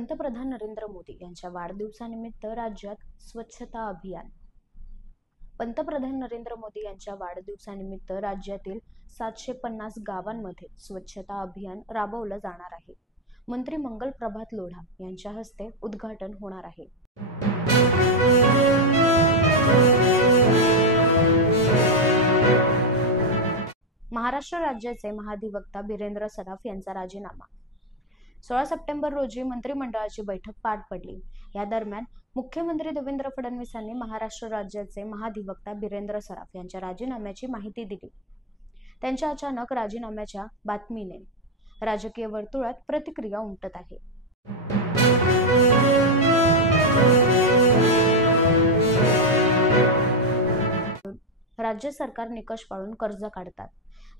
पंतप्रधान नरेंद्र मोदी यांच्या वाढदिवसानिमित्त राज्यात स्वच्छता अभियान. पंतप्रधान नरेंद्र मोदी यांच्या वाढदिवसानिमित्त राज्यातील 750 गावांमध्ये स्वच्छता अभियान राबवलं जाणार आहे. मंत्री मंगल प्रभात लोढा यांच्या हस्ते उद्घाटन होणार आहे. महाराष्ट्र राज्याचे महाधिवक्ता बिरेंद्र सराफ यांचा राजीनामा. 16 सप्टेंबर रोजी मंत्रिमंडळाची बैठक पार पडली. या दरम्यान मुख्यमंत्री देवेंद्र फडणवीस यांनी महाराष्ट्र राज्याचे महाधिवक्ता बिरेंद्र सराफ यांच्या राजीनाम्याची माहिती दिली. त्यांच्या अचानक राजीनाम्याच्या बातमीने राजकीय वर्तुळात प्रतिक्रिया उमटत आहे. राज्य सरकार निकष पाळून कर्ज काढतात.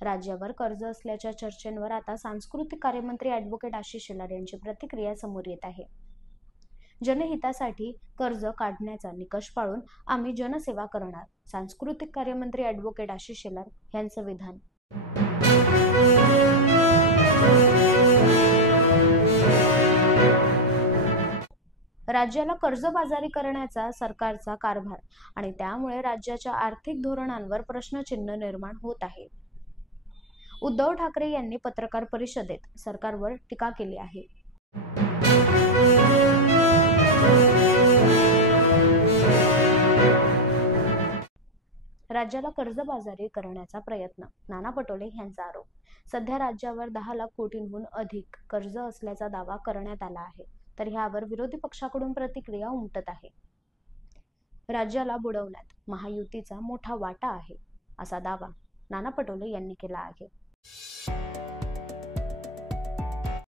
राज्यावर कर्ज असल्याच्या चर्चेंवर आता सांस्कृतिक कार्यमंत्री ॲडव्होकेट आशिष शेलार यांची प्रतिक्रिया समोर येत आहे. जनहितासाठी कर्ज काढण्याचा निकष पाळून आम्ही जनसेवा करणार, सांस्कृतिक कार्यमंत्री ॲडव्होकेट आशिष शेलार यांचं विधान. राज्याला कर्जबाजारी करण्याचा सरकारचा कारभार आणि त्यामुळे राज्याच्या आर्थिक धोरणांवर प्रश्नचिन्ह निर्माण होत आहे. उद्धव ठाकरे यांनी पत्रकार परिषदेत सरकारवर टीका केली आहे. राज्याला कर्जबाजारी करण्याचा प्रयत्न, नाना पटोले यांचा आरोप. सध्या राज्यावर 10 लाख कोटींहून अधिक कर्ज असल्याचा दावा करण्यात आला आहे, तर ह्यावर विरोधी पक्षाकडून प्रतिक्रिया उमटत आहे. राज्याला बुडवण्यात महायुतीचा मोठा वाटा आहे, असा दावा नाना पटोले यांनी केला आहे.